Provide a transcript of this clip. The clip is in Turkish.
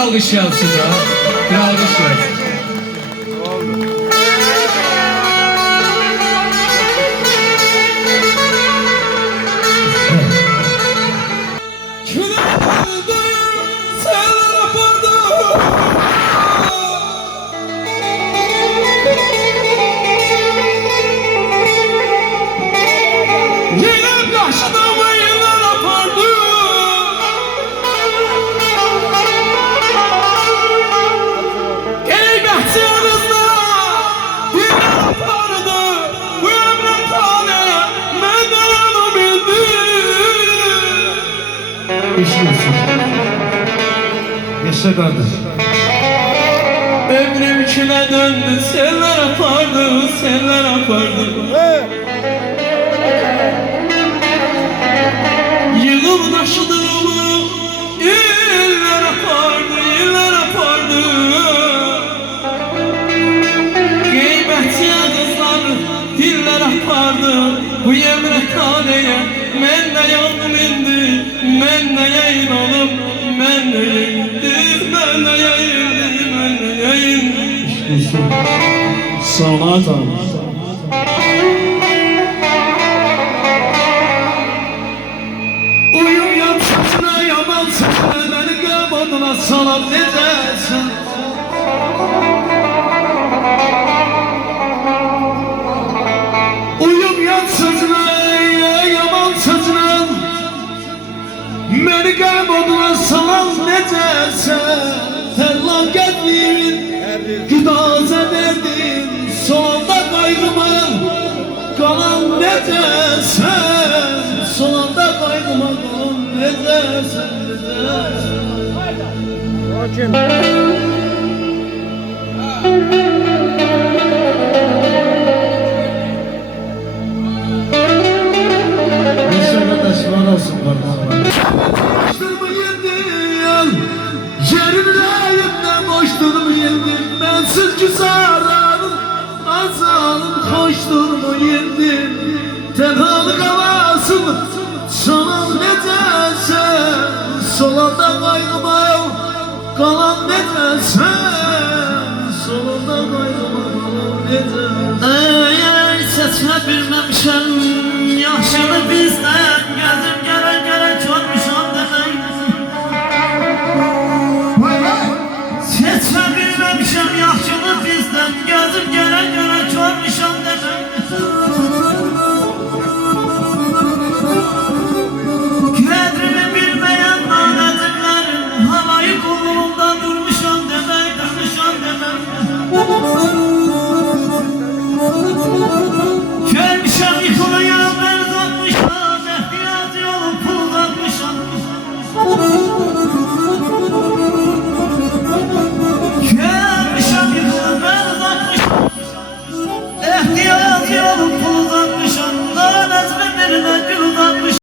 alkış gelsin ha. Bir alkış gelsin. Yaşa kardeş. Ömrüm küle döndü, seller apardı, seller apardı. Yığıp taşıdığımı iller apardı, iller apardı. Qeybətçi kızlar diller apardı. Bu yemrekhaneye men de yandım indi, men de yayın olup, men de yayındım, men de yayındım, men de yayındım. Sanat abi. Uyum yapsasına, yaman sesine, beni gömadına salam necəsin? Uyum yapsasına, yaman sesine, beni gömadına salam necəsin? Tərlan gəldin, güdaza verdin, sonunda qaygıma qalan necəsən? Sonunda qaygıma qalan necəsən, necəsən? Yaşa kardeş, var olsun kardeş. Boşluğumu yendim, yerin rayından boşluğumu yendim. Bensiz güzarım, azalım hoşluğumu yendim. Tenhalık havasım, solan necəsən? Solanda qaygıma qalan necəsən? Solanda qaygıma qalan necəsən? Eğer seçme bilmemişim, yaşını bizden geldim.